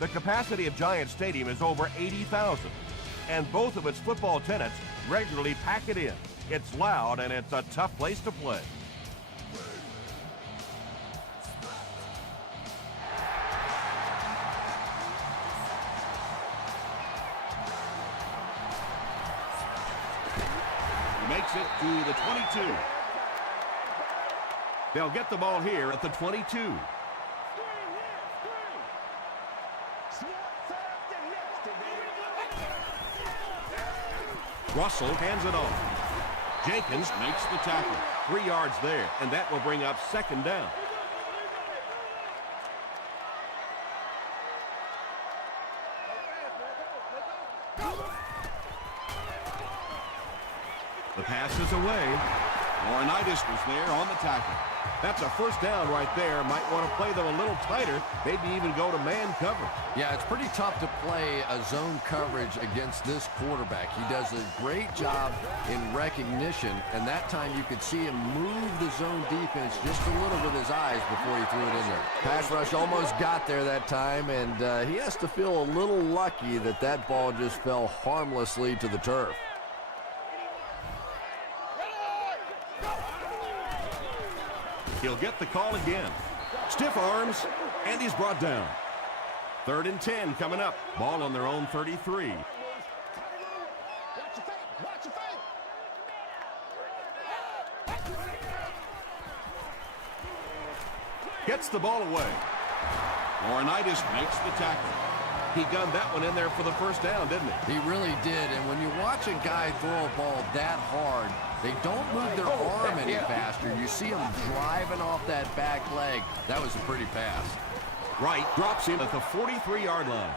The capacity of Giant Stadium is over 80,000, and both of its football tenants regularly pack it in. It's loud and it's a tough place to play. He makes it to the 22. They'll get the ball here at the 22. Russell hands it off. Jenkins makes the tackle. 3 yards there, and that will bring up second down. The pass is away. Laurinaitis was there on the tackle. That's a first down right there. Might want to play them a little tighter, maybe even go to man cover. Yeah, it's pretty tough to play a zone coverage against this quarterback. He does a great job in recognition, and that time you could see him move the zone defense just a little with his eyes before he threw it in there. Pass rush almost got there that time, and he has to feel a little lucky that that ball just fell harmlessly to the turf. He'll get the call again. Stiff arms, and he's brought down. 3rd and 10 coming up. Ball on their own 33. Gets the ball away. Laurinaitis makes the tackle. He gunned that one in there for the first down, didn't he? He really did, and when you watch a guy throw a ball that hard, they don't move their arm any faster. You see them driving off that back leg. That was a pretty pass. Wright drops him at the 43-yard line.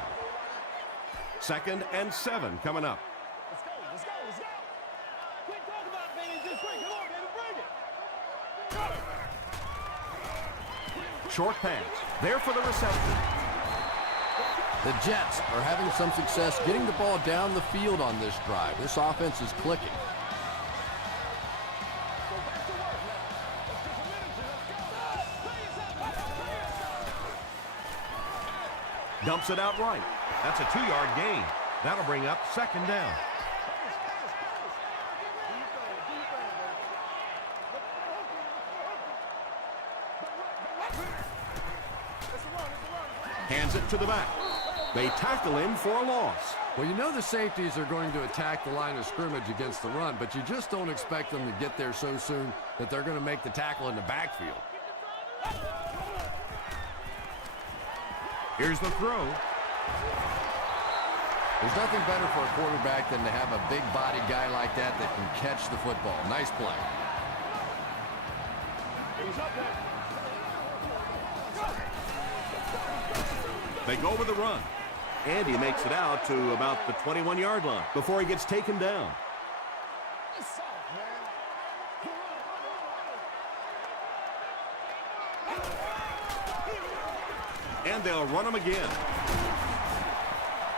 2nd and 7 coming up. Let's go, let's go, let's go. Quit talking about it, baby. Just bring it. Come on, baby, bring it. Short pass. There for the reception. The Jets are having some success getting the ball down the field on this drive. This offense is clicking. Dumps it out right. That's a 2-yard gain. That'll bring up second down. Hands it to the back. They tackle him for a loss. Well, you know the safeties are going to attack the line of scrimmage against the run, but you just don't expect them to get there so soon that they're going to make the tackle in the backfield. Here's the throw. There's nothing better for a quarterback than to have a big body guy like that that can catch the football. Nice play. They go with the run. And he makes it out to about the 21-yard line before he gets taken down. And they'll run him again.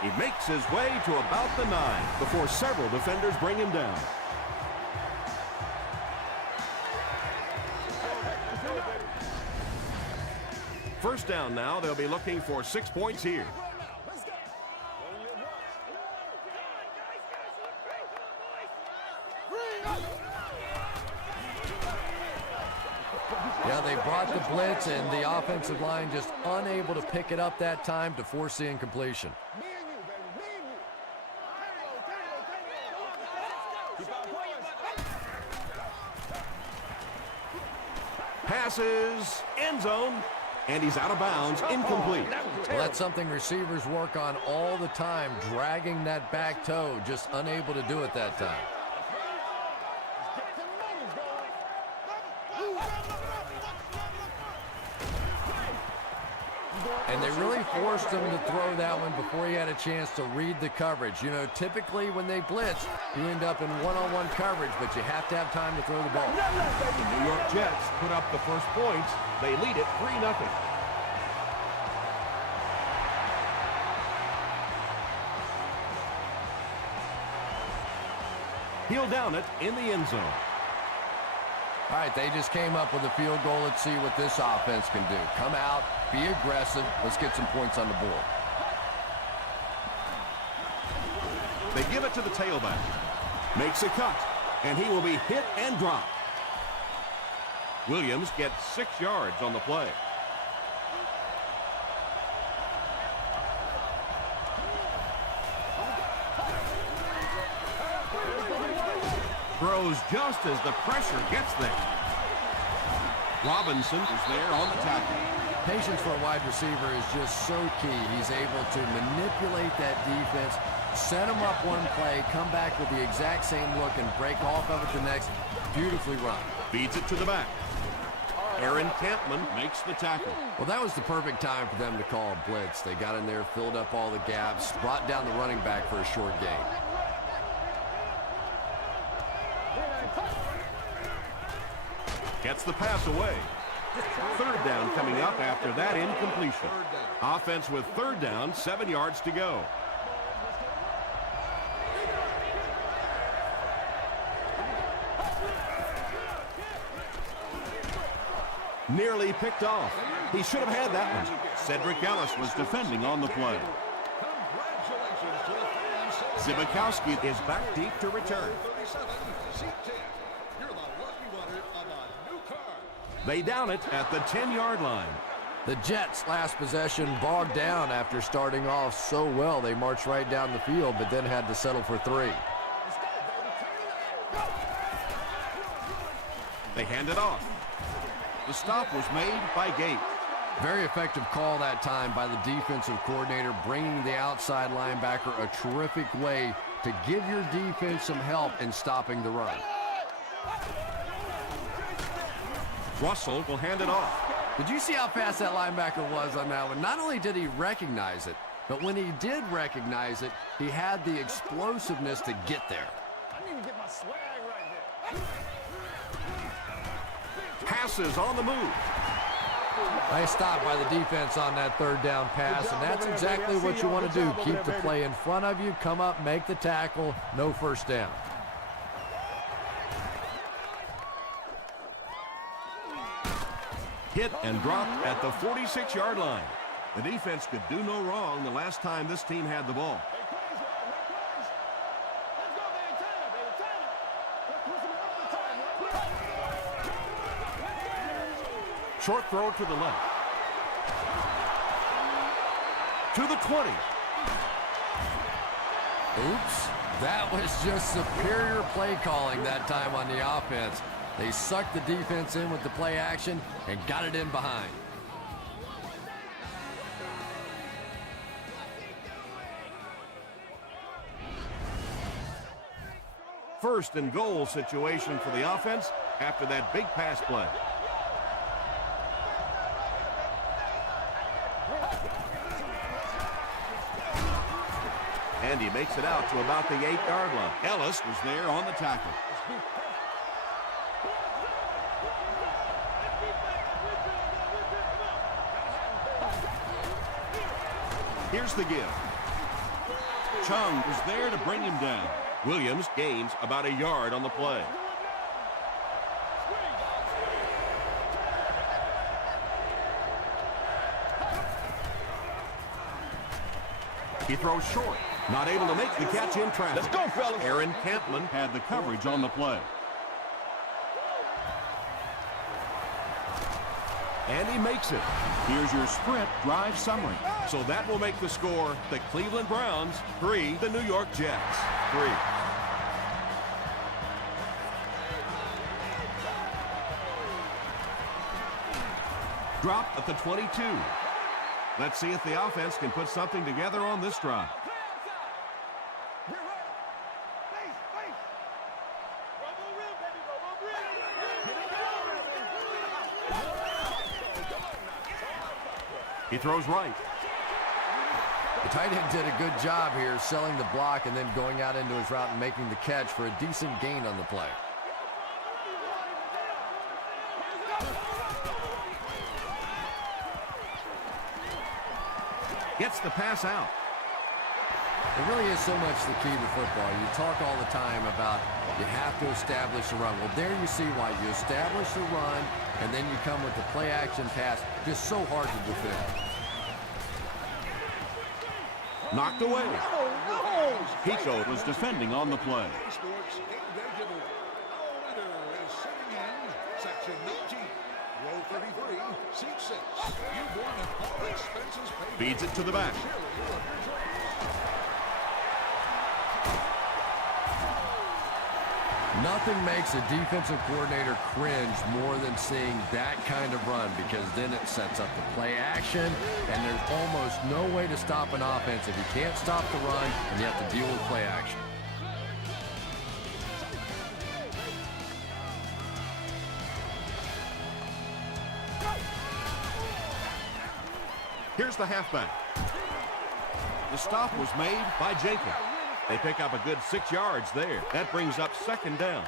He makes his way to about the 9 before several defenders bring him down. First down now. They'll be looking for 6 points here. Yeah, they brought the blitz, and the offensive line just unable to pick it up that time to force the incompletion. Passes, end zone, and he's out of bounds, incomplete. Well, that's something receivers work on all the time, dragging that back toe, just unable to do it that time. And they really forced him to throw that one before he had a chance to read the coverage. You know, typically when they blitz, you end up in one-on-one coverage, but you have to have time to throw the ball. The New York Jets put up the first points. They lead it 3-0. He'll down it in the end zone. All right, they just came up with a field goal. Let's see what this offense can do. Come out, be aggressive. Let's get some points on the board. They give it to the tailback. Makes a cut, and he will be hit and dropped. Williams gets 6 yards on the play. Throws just as the pressure gets there. Robinson is there on the tackle. Patience for a wide receiver is just so key. He's able to manipulate that defense, set them up one play, come back with the exact same look, and break off of it the next. Beautifully run. Feeds it to the back. Aaron Campman makes the tackle. Well, that was the perfect time for them to call a blitz. They got in there, filled up all the gaps, brought down the running back for a short gain. Gets the pass away. Third down coming up after that incompletion. Offense with third down, 7 yards to go. Nearly picked off. He should have had that one. Cedric Ellis was defending on the play. Zibikowski is back deep to return. They down it at the 10-yard line. The Jets' last possession bogged down after starting off so well. They marched right down the field, but then had to settle for 3. They hand it off. The stop was made by Gate. Very effective call that time by the defensive coordinator, bringing the outside linebacker a terrific way to give your defense some help in stopping the run. Russell will hand it off. Did you see how fast that linebacker was on that one? Not only did he recognize it, but when he did recognize it, he had the explosiveness to get there. I need to get my swag right there. Passes on the move. Nice stop by the defense on that third down pass, and that's exactly what you want to do. Keep the play in front of you, come up, make the tackle, no first down. Hit and dropped at the 46-yard line. The defense could do no wrong the last time this team had the ball. Short throw to the left. To the 20. Oops. That was just superior play calling that time on the offense. They sucked the defense in with the play action and got it in behind. First and goal situation for the offense after that big pass play. And he makes it out to about the 8-yard line. Ellis was there on the tackle. Here's the give. Chung was there to bring him down. Williams gains about a yard on the play. He throws short. Not able to make the catch in traffic. Let's go, fellas. Aaron Campman had the coverage on the play. And he makes it. Here's your sprint drive summary. So that will make the score the Cleveland Browns 3, the New York Jets 3. Drop at the 22. Let's see if the offense can put something together on this drive. He throws right. The tight end did a good job here selling the block and then going out into his route and making the catch for a decent gain on the play. Gets the pass out. It really is so much the key to football. You talk all the time about you have to establish a run. Well, there you see why. You establish the run, and then you come with the play-action pass. Just so hard to defend. Knocked away. Pico was defending on the play. Sports game-day giveaway. Our winner is sitting in section 19, row 33, seat 6. You've won an all-expenses paid. Feeds it to the back. Cheerleader of your choice. Nothing makes a defensive coordinator cringe more than seeing that kind of run, because then it sets up the play action, and there's almost no way to stop an offense if you can't stop the run and you have to deal with play action. Here's the halfback. The stop was made by Jacob. They pick up a good 6 yards there. That brings up second down.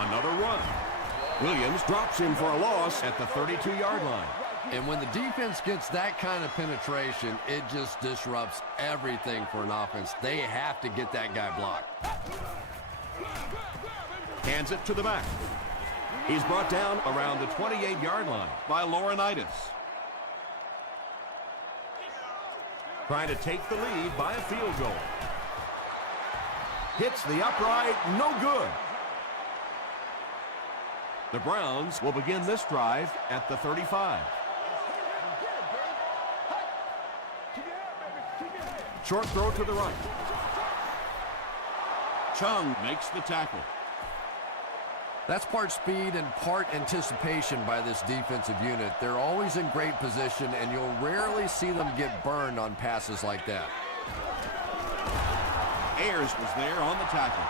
Another run. Williams drops him for a loss at the 32-yard line. And when the defense gets that kind of penetration, it just disrupts everything for an offense. They have to get that guy blocked. Hands it to the back. He's brought down around the 28-yard line by Laurinaitis. Trying to take the lead by a field goal. Hits the upright, no good. The Browns will begin this drive at the 35. Short throw to the right. Chung makes the tackle. That's part speed and part anticipation by this defensive unit. They're always in great position, and you'll rarely see them get burned on passes like that. Ayers was there on the tackle.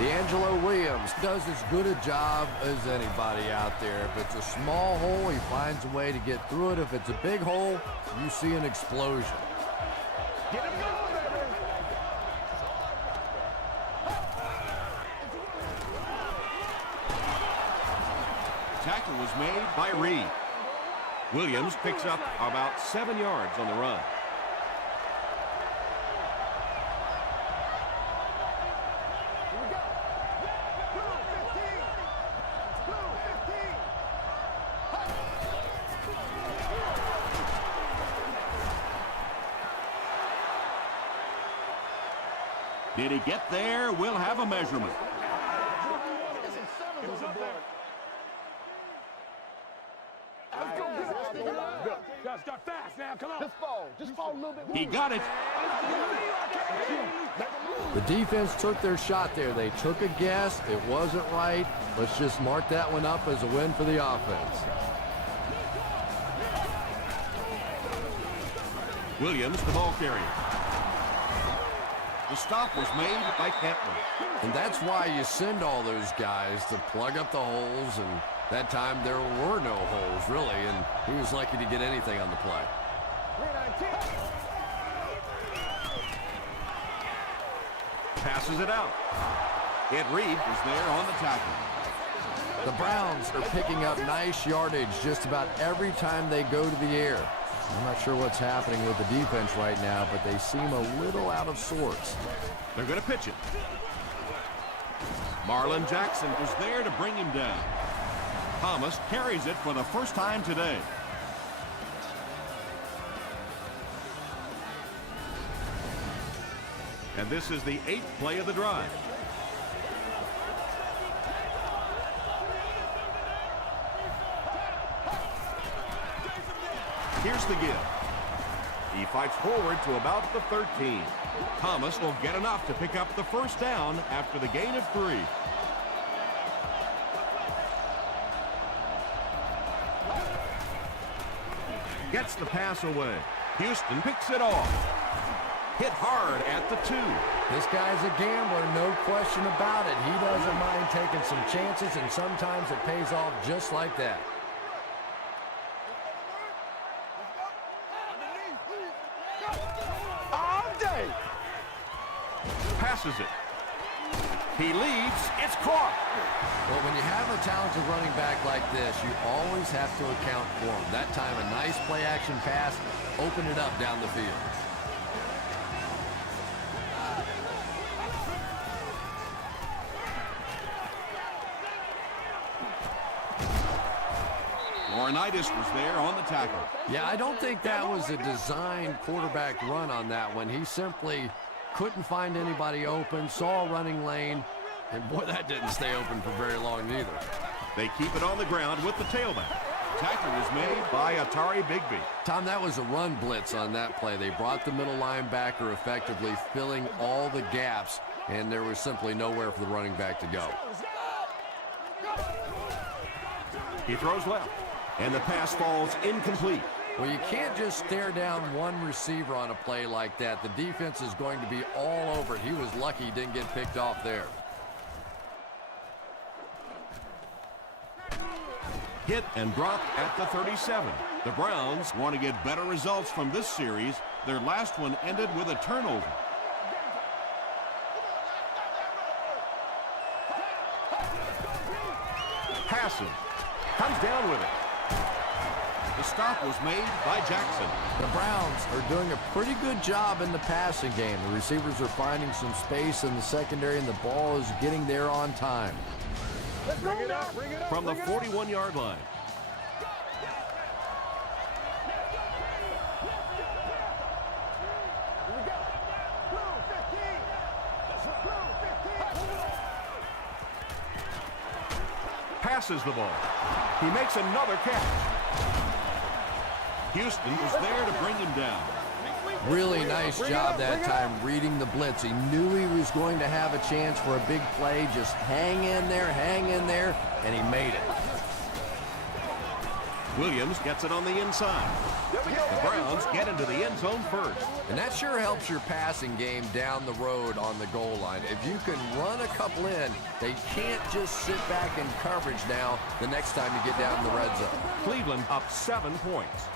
D'Angelo Williams does as good a job as anybody out there. If it's a small hole, he finds a way to get through it. If it's a big hole, you see an explosion. Get him going, baby. Tackle was made by Reed. Williams picks up about 7 yards on the run. Did he get there? We'll have a measurement. Start fast now, come on. Just fall a little bit. He got it. The defense took their shot there. They took a guess. It wasn't right. Let's just mark that one up as a win for the offense. Williams, the ball carrier. The stop was made by Kentman. And that's why you send all those guys to plug up the holes, and that time there were no holes, really, and he was lucky to get anything on the play. Passes it out. Ed Reed was there on the tackle. The Browns are picking up nice yardage just about every time they go to the air. I'm not sure what's happening with the defense right now, but they seem a little out of sorts. They're going to pitch it. Marlon Jackson was there to bring him down. Thomas carries it for the first time today. And this is the 8th play of the drive. Here's the give. He fights forward to about the 13. Thomas will get enough to pick up the first down after the gain of 3. Gets the pass away. Houston picks it off. Hit hard at the 2. This guy's a gambler, no question about it. He doesn't mind taking some chances, and sometimes it pays off just like that. Passes it. He leads. It's caught. Well, when you have a talented running back like this, you always have to account for him. That time, a nice play-action pass opened it up down the field. Laurinaitis was there on the tackle. Yeah, I don't think that was a designed quarterback run on that one. He simply couldn't find anybody open, saw a running lane, and boy, that didn't stay open for very long either. They keep it on the ground with the tailback. Tackle was made by Atari Bigby. Tom, that was a run blitz on that play. They brought the middle linebacker effectively filling all the gaps, and there was simply nowhere for the running back to go. He throws left, and the pass falls incomplete. Well, you can't just stare down one receiver on a play like that. The defense is going to be all over it. He was lucky he didn't get picked off there. Hit and dropped at the 37. The Browns want to get better results from this series. Their last one ended with a turnover. Passing. Comes down with it. The stop was made by Jackson. The Browns are doing a pretty good job in the passing game. The receivers are finding some space in the secondary, and the ball is getting there on time. Bring it up, bring it up. From the 41-yard line. Here we go. Blue 15. That's right. Blue 15. Passes the ball. He makes another catch. Houston was there to bring him down. Really nice job that time reading the blitz. He knew he was going to have a chance for a big play. Just hang in there, and he made it. Williams gets it on the inside. The Browns get into the end zone first. And that sure helps your passing game down the road on the goal line. If you can run a couple in, they can't just sit back in coverage now the next time you get down in the red zone. Cleveland up 7 points.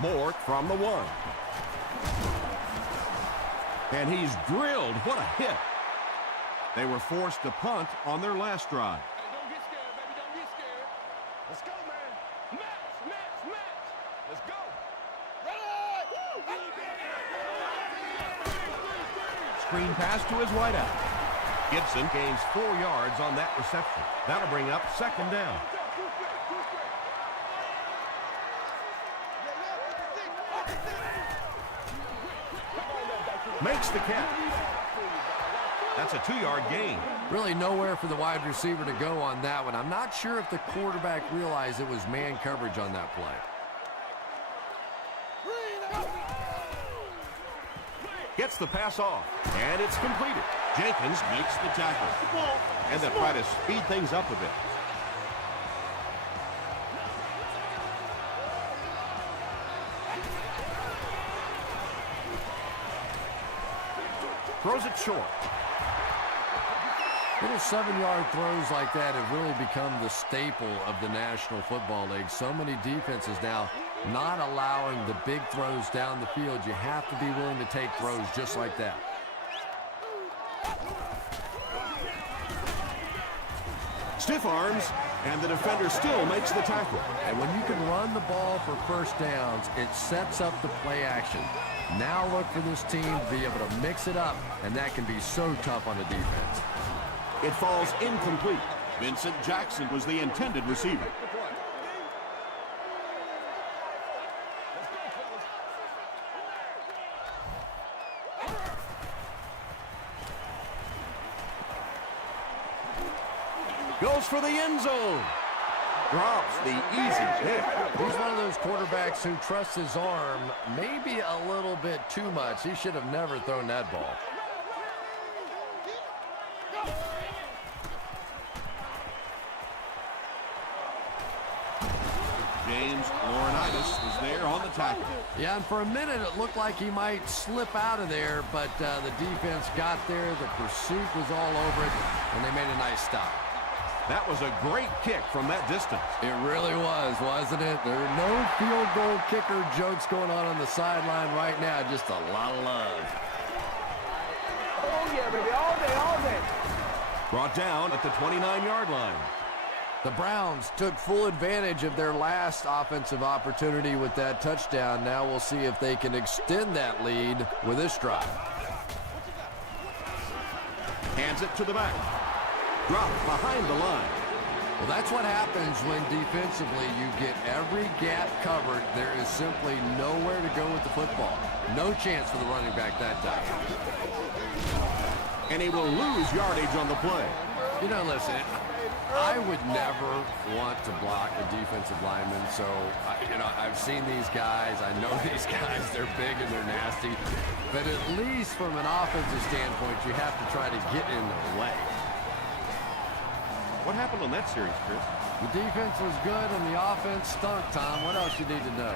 Moore from the 1. And he's drilled. What a hit. They were forced to punt on their last drive. Hey, don't get scared, baby. Don't get scared. Let's go, man. Match. Let's go. Ready? Screen pass to his wideout. Gibson gains 4 yards on that reception. That'll bring up 2nd down. Makes the catch. That's a 2-yard gain. Really nowhere for the wide receiver to go on that one. I'm not sure if the quarterback realized it was man coverage on that play. Gets the pass off, and it's completed. Jenkins makes the tackle. And they'll try to speed things up a bit. Throws it short. Little 7-yard throws like that have really become the staple of the National Football League. So many defenses now not allowing the big throws down the field. You have to be willing to take throws just like that. Stiff arms, and the defender still makes the tackle. And when you can run the ball for first downs, it sets up the play action. Now look for this team to be able to mix it up, and that can be so tough on the defense. It falls incomplete. Vincent Jackson was the intended receiver. Goes for the end zone. Drops the easy pick. He's one of those quarterbacks who trusts his arm maybe a little bit too much. He should have never thrown that ball. James Laurinaitis was there on the tackle. Yeah, and for a minute it looked like he might slip out of there, but the defense got there. The pursuit was all over it, and they made a nice stop. That was a great kick from that distance. It really was, wasn't it? There are no field goal kicker jokes going on the sideline right now. Just a lot of love. Oh, yeah, baby. All day, all day. Brought down at the 29-yard line. The Browns took full advantage of their last offensive opportunity with that touchdown. Now we'll see if they can extend that lead with this drive. Hands it to the back. Dropped behind the line. Well, that's what happens when defensively you get every gap covered. There is simply nowhere to go with the football. No chance for the running back that time. And he will lose yardage on the play. You know, listen, I would never want to block a defensive lineman. So, I've seen these guys. I know these guys. They're big and they're nasty. But at least from an offensive standpoint, you have to try to get in their way. What happened on that series, Chris? The defense was good and the offense stunk, Tom. What else you need to know?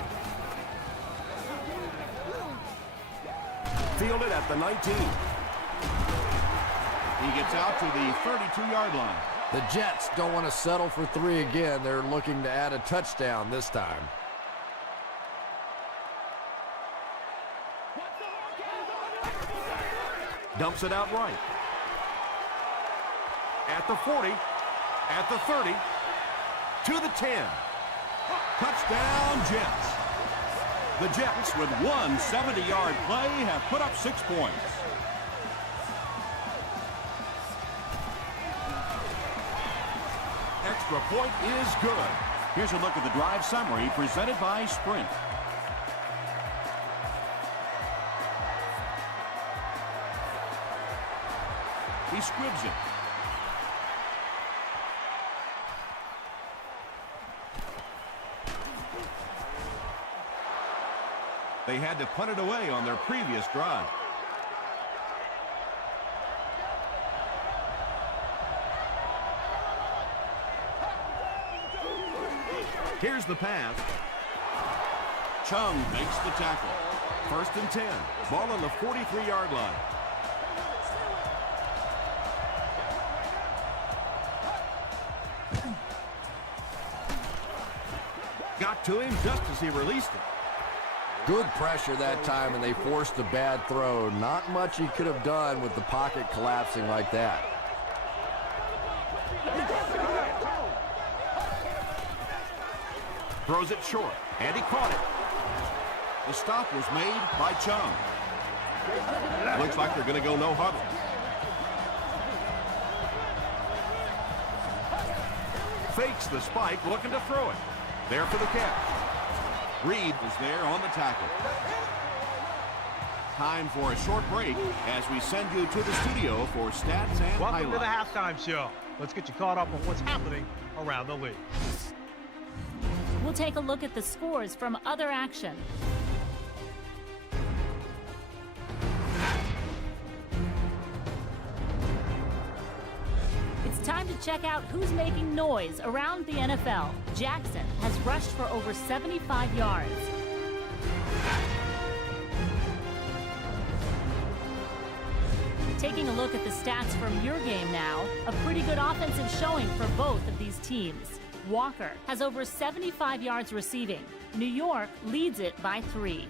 Fielded at the 19. He gets out to the 32-yard line. The Jets don't want to settle for 3 again. They're looking to add a touchdown this time. Dumps it out right. At the 40. At the 30. To the 10. Touchdown, Jets. The Jets, with one 70-yard play, have put up 6 points. Extra point is good. Here's a look at the drive summary presented by Sprint. He squibs it. They had to punt it away on their previous drive. Here's the pass. Chung makes the tackle. 1st and 10. Ball on the 43-yard line. Got to him just as he released it. Good pressure that time, and they forced a bad throw. Not much he could have done with the pocket collapsing like that. Throws it short, and he caught it. The stop was made by Chung. Looks like they're going to go no huddle. Fakes the spike, looking to throw it. There for the catch. Reed is there on the tackle. Time for a short break as we send you to the studio for stats and Welcome highlights. to the halftime show. Let's get you caught up on what's happening around the league. We'll take a look at the scores from other action. It's time to check out who's making noise around the NFL. Jackson has rushed for over 75 yards. Taking a look at the stats from your game now, a pretty good offensive showing for both of these teams. Walker has over 75 yards receiving. New York leads it by 3.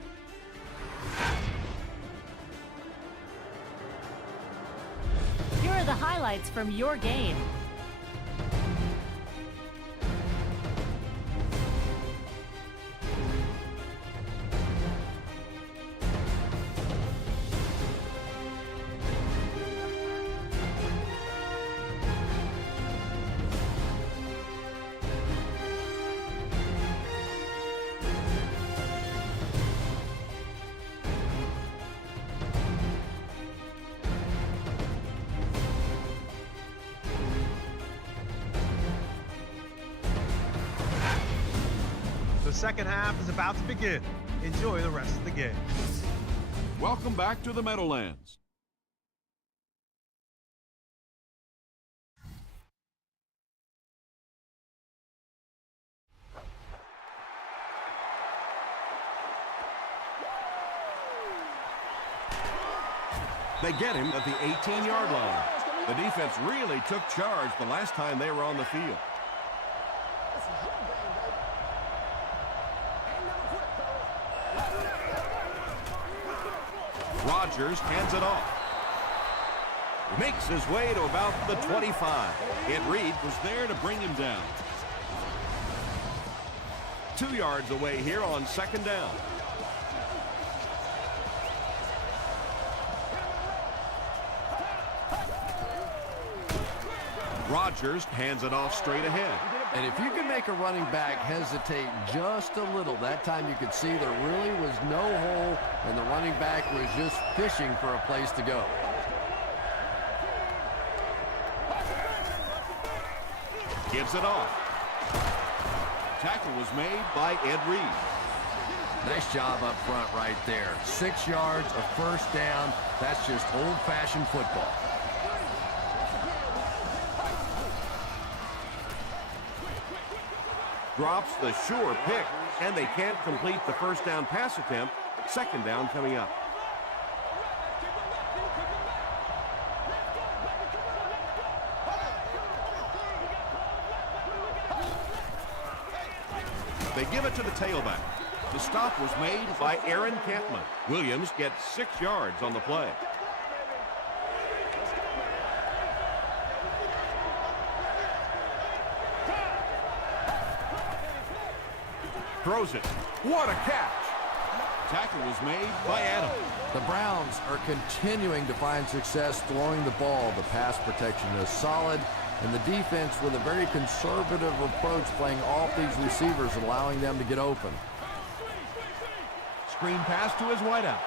Here are the highlights from your game. The second half is about to begin. Enjoy the rest of the game. Welcome back to the Meadowlands. They get him at the 18-yard line. The defense really took charge the last time they were on the field. Rodgers hands it off. Makes his way to about the 25. And Reed was there to bring him down. 2 yards away here on 2nd down. Rodgers hands it off straight ahead. And if you can make a running back hesitate just a little, that time you could see there really was no hole, and the running back was just fishing for a place to go. Gives it off. Tackle was made by Ed Reed. Nice job up front right there. 6 yards, a first down. That's just old-fashioned football. Drops the sure pick, and they can't complete the first down pass attempt. Second down coming up. They give it to the tailback. The stop was made by Aaron Campman. Williams gets 6 yards on the play. Throws it. What a catch! Tackle was made by Adams. The Browns are continuing to find success throwing the ball. The pass protection is solid, and the defense with a very conservative approach playing off these receivers and allowing them to get open. Screen pass to his wideout.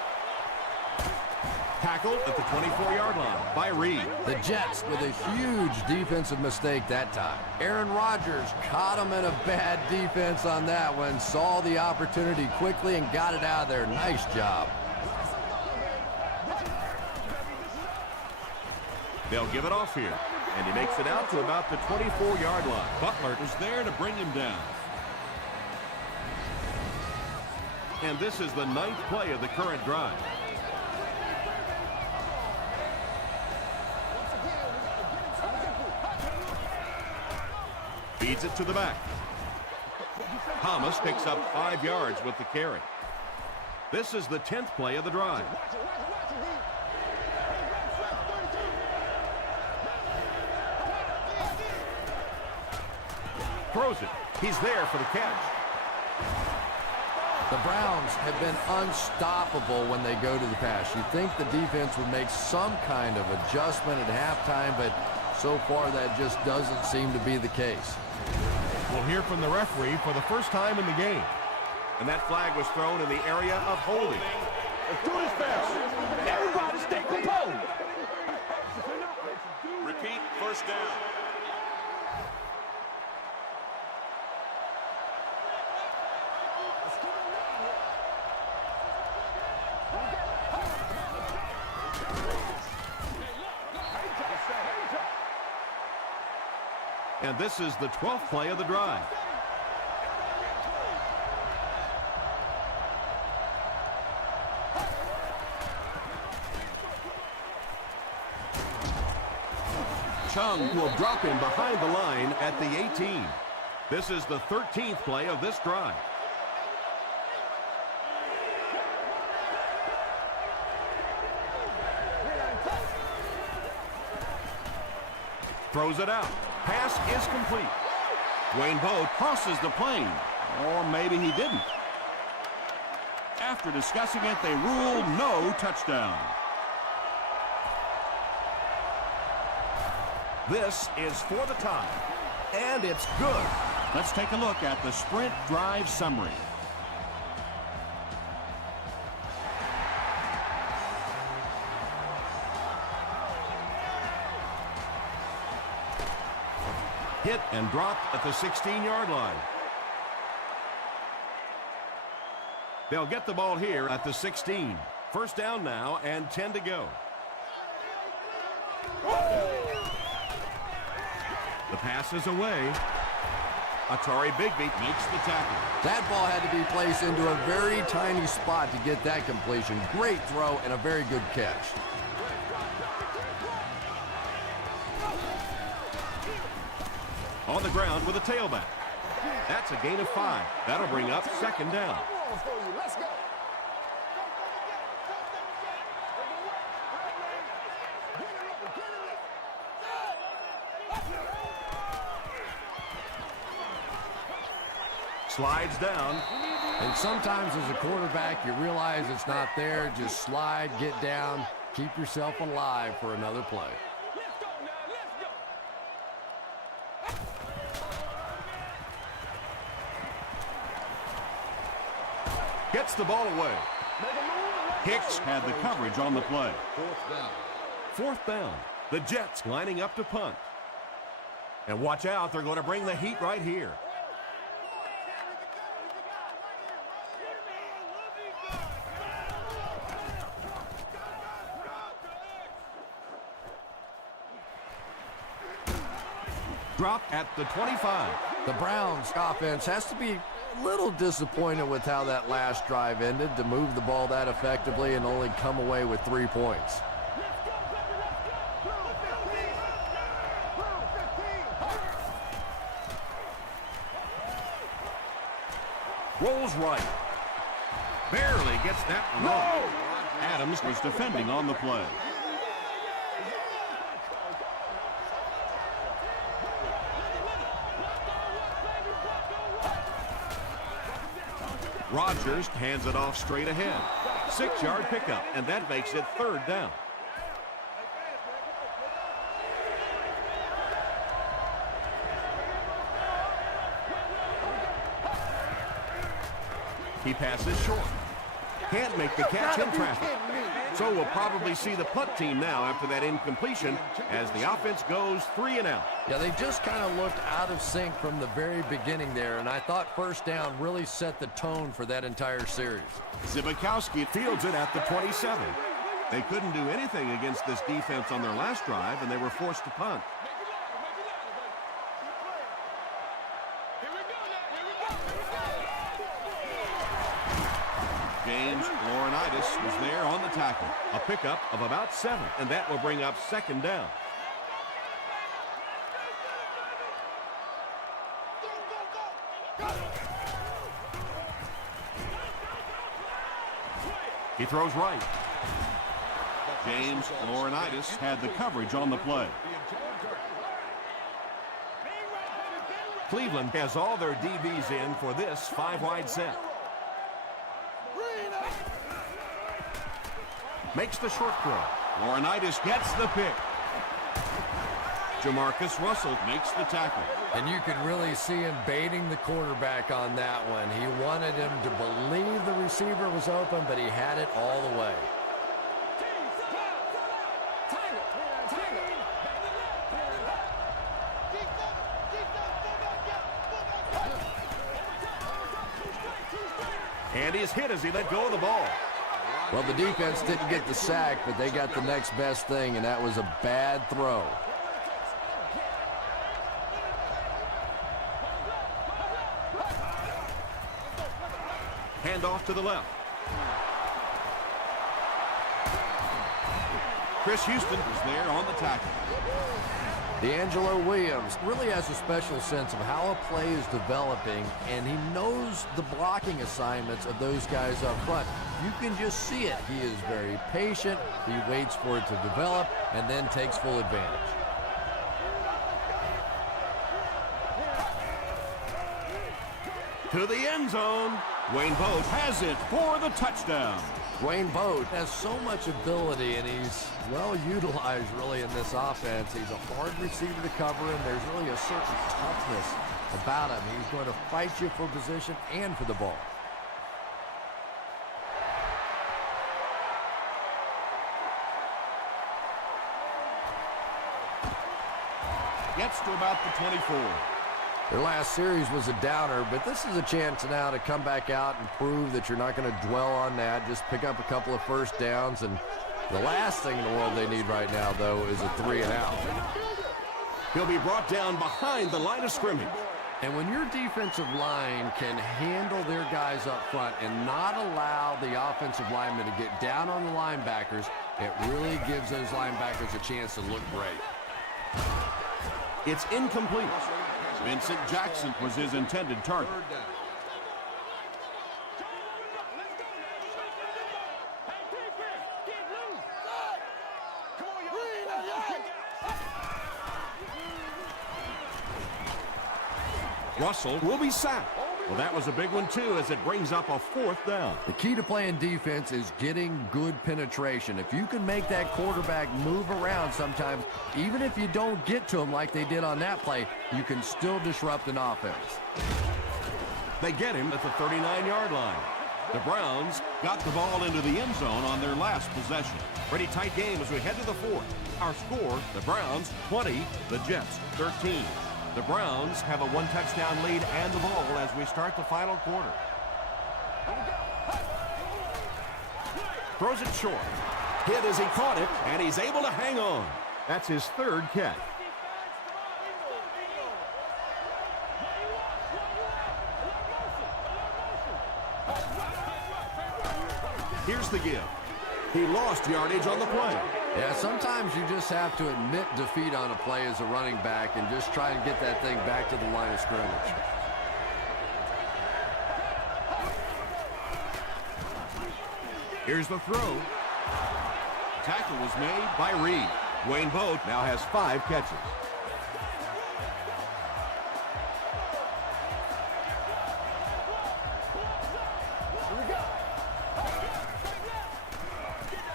Tackled at the 24-yard line by Reed. The Jets with a huge defensive mistake that time. Aaron Rodgers caught him in a bad defense on that one, saw the opportunity quickly and got it out of there. Nice job. They'll give it off here, and he makes it out to about the 24-yard line. Butler is there to bring him down. And this is the 9th play of the current drive. Feeds it to the back. Thomas picks up 5 yards with the carry. This is the 10th play of the drive. Throws it. He's there for the catch. The Browns have been unstoppable when they go to the pass. You'd think the defense would make some kind of adjustment at halftime, but so far that just doesn't seem to be the case. We'll hear from the referee for the first time in the game. And that flag was thrown in the area of holding. Let's do this fast. Everybody stay composed. Repeat, first down. And this is the 12th play of the drive. Chung will drop him behind the line at the 18. This is the 13th play of this drive. Throws it out. Pass is complete. Wayne Bowe crosses the plane. Or maybe he didn't. After discussing it, they rule no touchdown. This is for the tie. And it's good. Let's take a look at the Sprint drive summary. Hit and dropped at the 16-yard line. They'll get the ball here at the 16. First down now and 10 to go. The pass is away. Atari Bigby makes the tackle. That ball had to be placed into a very tiny spot to get that completion. Great throw and a very good catch. On the ground with a tailback. That's a gain of 5. That'll bring up second down. Let's go. Slides down. And sometimes as a quarterback, you realize it's not there. Just slide, get down, keep yourself alive for another play. Let's go now. Let's go. gets the ball away. Hicks had the coverage on the play. Fourth down. The Jets lining up to punt. And watch out, they're going to bring the heat right here. Drop at the 25. The Browns offense has to be a little disappointed with how that last drive ended, to move the ball that effectively and only come away with 3 points. Rolls right. Barely gets that one off. Adams was defending on the play. Rodgers hands it off straight ahead. 6-yard pickup, and that makes it 3rd down. He passes short. Can't make the catch in traffic. So we'll probably see the punt team now after that incompletion as the offense goes 3 and out. Yeah, they just kind of looked out of sync from the very beginning there, and I thought first down really set the tone for that entire series. Zibikowski fields it at the 27. They couldn't do anything against this defense on their last drive, and they were forced to punt. James Laurinaitis was there on the tackle. A pickup of about 7, and that will bring up 2nd down. He throws right. James Laurinaitis had the coverage on the play. Cleveland has all their DBs in for this 5-wide set. Makes the short throw. Laurinaitis gets the pick. Jamarcus Russell makes the tackle. And you could really see him baiting the quarterback on that one. He wanted him to believe the receiver was open, but he had it all the way. And he's hit as he let go of the ball. Well, the defense didn't get the sack, but they got the next best thing, and that was a bad throw. Hand off to the left. Chris Houston was there on the tackle. D'Angelo Williams really has a special sense of how a play is developing, and he knows the blocking assignments of those guys up front. You can just see it. He is very patient. He waits for it to develop and then takes full advantage. To the end zone. Wayne Boat has it for the touchdown. Wayne Boat has so much ability, and he's well utilized really in this offense. He's a hard receiver to cover, and there's really a certain toughness about him. He's going to fight you for position and for the ball. Gets to about the 24. Their last series was a downer, but this is a chance now to come back out and prove that you're not going to dwell on that. Just pick up a couple of first downs, and the last thing in the world they need right now, though, is a 3 and out. He'll be brought down behind the line of scrimmage. And when your defensive line can handle their guys up front and not allow the offensive linemen to get down on the linebackers, it really gives those linebackers a chance to look great. It's incomplete. Vincent Jackson was his intended target. Russell will be sacked. Well, that was a big one, too, as it brings up a 4th down. The key to playing defense is getting good penetration. If you can make that quarterback move around sometimes, even if you don't get to him like they did on that play, you can still disrupt an offense. They get him at the 39-yard line. The Browns got the ball into the end zone on their last possession. Pretty tight game as we head to the fourth. Our score, the Browns 20, the Jets 13. The Browns have a one-touchdown lead and the ball as we start the final quarter. Throws it short. Hit as he caught it, and he's able to hang on. That's his third catch. Here's the give. He lost yardage on the play. Yeah, sometimes you just have to admit defeat on a play as a running back and just try and get that thing back to the line of scrimmage. Here's the throw. Tackle was made by Reed. Wayne Boat now has 5 catches.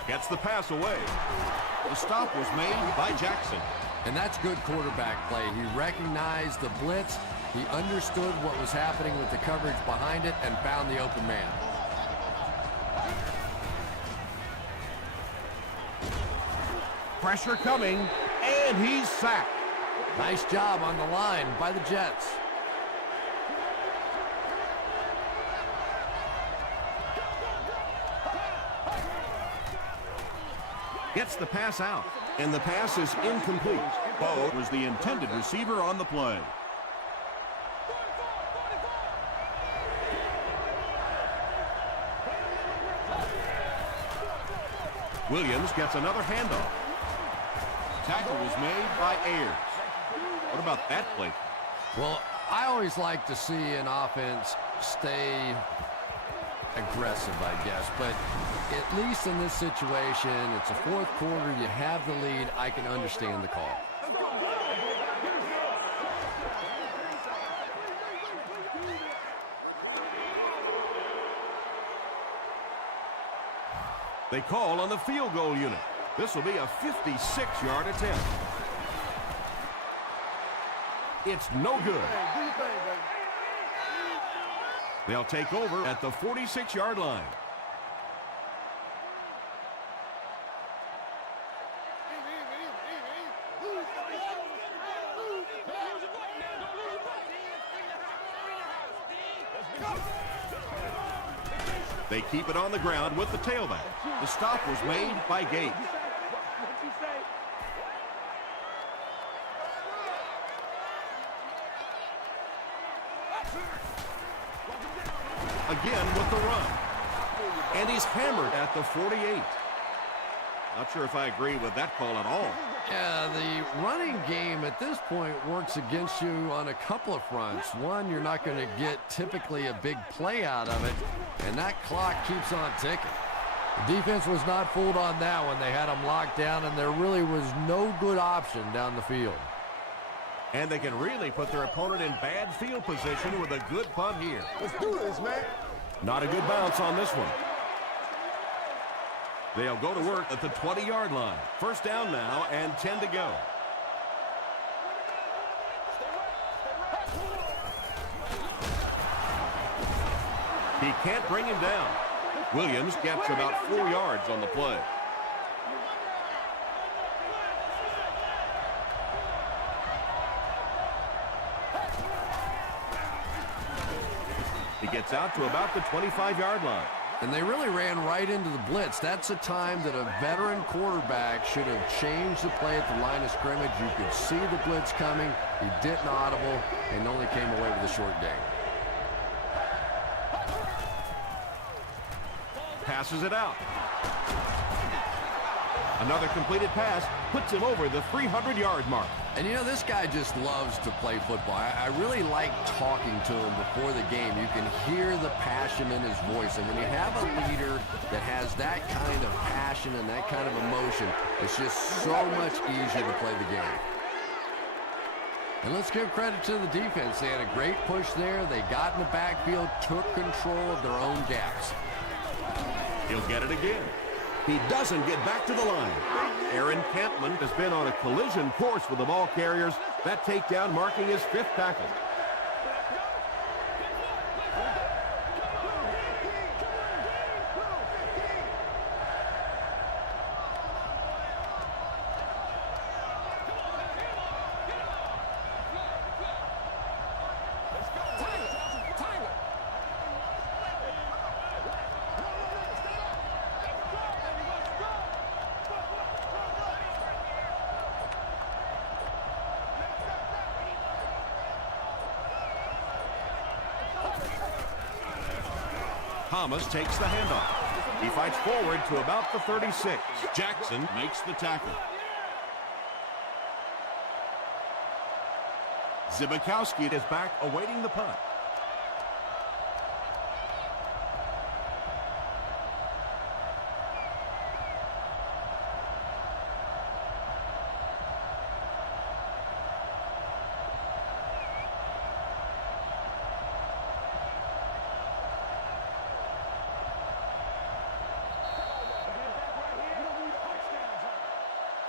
Gets the pass away. The stop was made by Jackson. And that's good quarterback play. He recognized the blitz. He understood what was happening with the coverage behind it and found the open man. Pressure coming, and he's sacked. Nice job on the line by the Jets. Gets the pass out, and the pass is incomplete. Bo was the intended receiver on the play. Williams gets another handoff. Tackle was made by Ayers. What about that play? Well, I always like to see an offense stay aggressive, I guess. But at least in this situation, it's a fourth quarter, you have the lead, I can understand the call. They call on the field goal unit. This will be a 56-yard attempt. It's no good. They'll take over at the 46-yard line. They keep it on the ground with the tailback. The stop was made by Gates. Again with the run. And he's hammered at the 48. Not sure if I agree with that call at all. Yeah, the running game at this point works against you on a couple of fronts. One, you're not going to get typically a big play out of it, and that clock keeps on ticking. The defense was not fooled on that one. They had them locked down, and there really was no good option down the field. And they can really put their opponent in bad field position with a good punt here. Let's do this, man. Not a good bounce on this one. They'll go to work at the 20-yard line. First down now and 10 to go. He can't bring him down. Williams gets about 4 yards on the play. He gets out to about the 25-yard line. And they really ran right into the blitz. That's a time that a veteran quarterback should have changed the play at the line of scrimmage. You could see the blitz coming. He didn't audible and only came away with a short gain. Passes it out. Another completed pass puts him over the 300-yard mark. And you know, this guy just loves to play football. I really like talking to him before the game. You can hear the passion in his voice. And when you have a leader that has that kind of passion and that kind of emotion, it's just so much easier to play the game. And let's give credit to the defense. They had a great push there. They got in the backfield, took control of their own gaps. He'll get it again. He doesn't get back to the line. Aaron Campman has been on a collision course with the ball carriers. That takedown marking his 5th tackle. Thomas takes the handoff. He fights forward to about the 36. Jackson makes the tackle. Zbikowski is back awaiting the punt.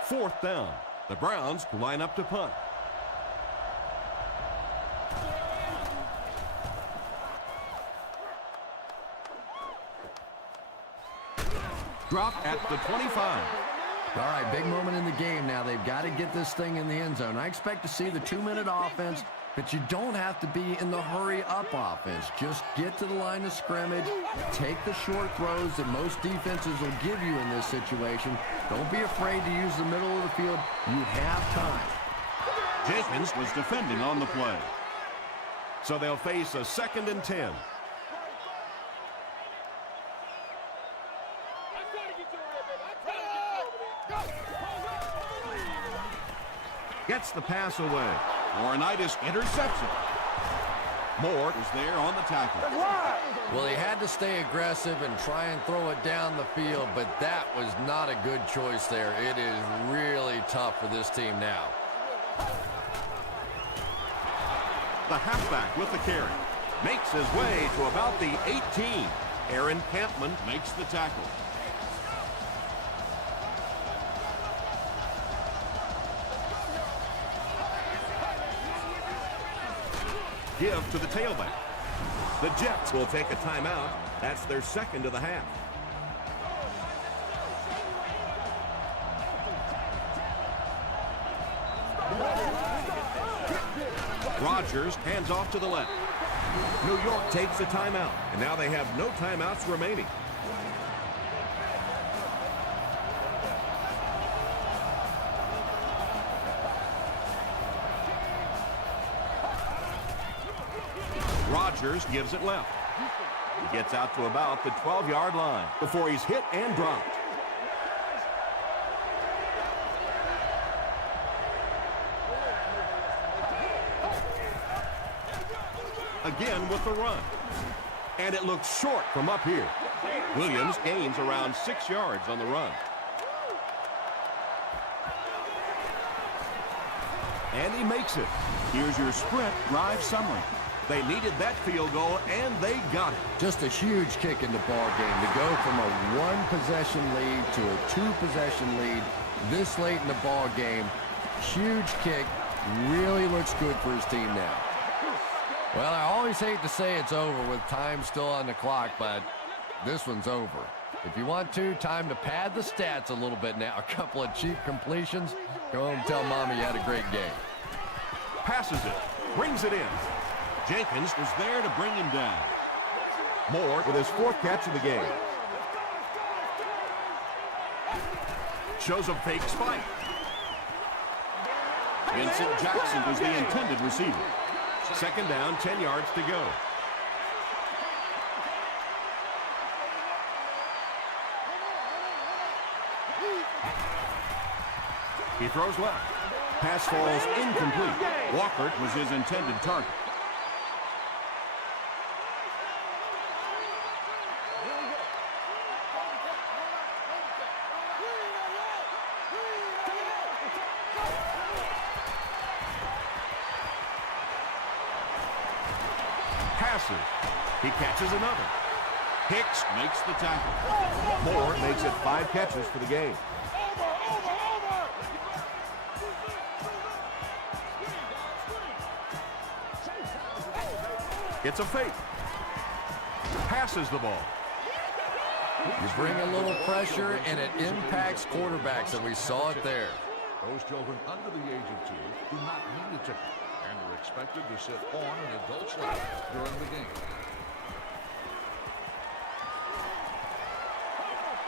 Fourth down. The Browns line up to punt. Drop at the 25. All right, big moment in the game now. They've got to get this thing in the end zone. I expect to see the 2-minute offense, but you don't have to be in the hurry-up offense. Just get to the line of scrimmage, take the short throws that most defenses will give you in this situation. Don't be afraid to use the middle of the field. You have time. Jenkins was defending on the play. So they'll face a 2nd and 10. Gets the pass away. Laurinaitis intercepts it. Moore is there on the tackle. Well, he had to stay aggressive and try and throw it down the field, but that was not a good choice there. It is really tough for this team now. The halfback with the carry. Makes his way to about the 18. Aaron Campman makes the tackle. Give to the tailback. The Jets will take a timeout. That's their 2nd of the half. Rodgers hands off to the left. New York takes a timeout, and now they have no timeouts remaining. Rodgers gives it left. He gets out to about the 12-yard line before he's hit and dropped. Again with the run. And it looks short from up here. Williams gains around 6 yards on the run. And he makes it. Here's your sprint drive summary. They needed that field goal, and they got it. Just a huge kick in the ball game to go from a 1-possession lead to a 2-possession lead this late in the ball game. Huge kick. Really looks good for his team now. Well, I always hate to say it's over with time still on the clock, but this one's over. If you want to, time to pad the stats a little bit now. A couple of cheap completions. Go home and tell Mama you had a great game. Passes it. Brings it in. Jenkins was there to bring him down. Moore with his 4th catch of the game. Shows a fake spike. Vincent Jackson was the intended receiver. 2nd down, 10 yards to go. He throws left. Pass falls incomplete. Walker was his intended target. Passes. He catches another. Hicks makes the tackle. Moore makes it 5 catches for the game. It's a fake. Passes the ball. You bring a little pressure, and it impacts quarterbacks, and we saw it there. Those children under the age of 2 do not need a ticket and are expected to sit on an adult's lap during the game.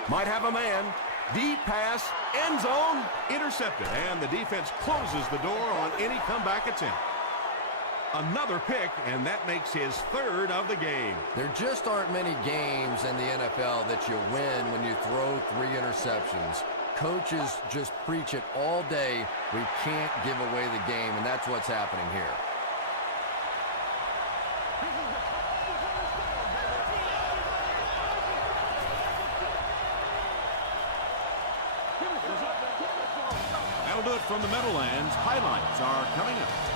Might have a man. Deep pass, end zone, intercepted. And the defense closes the door on any comeback attempt. Another pick, and that makes his third of the game. There just aren't many games in the NFL that you win when you throw 3 interceptions. Coaches just preach it all day. We can't give away the game, and that's what's happening here. That'll do it from the Meadowlands. Highlights are coming up.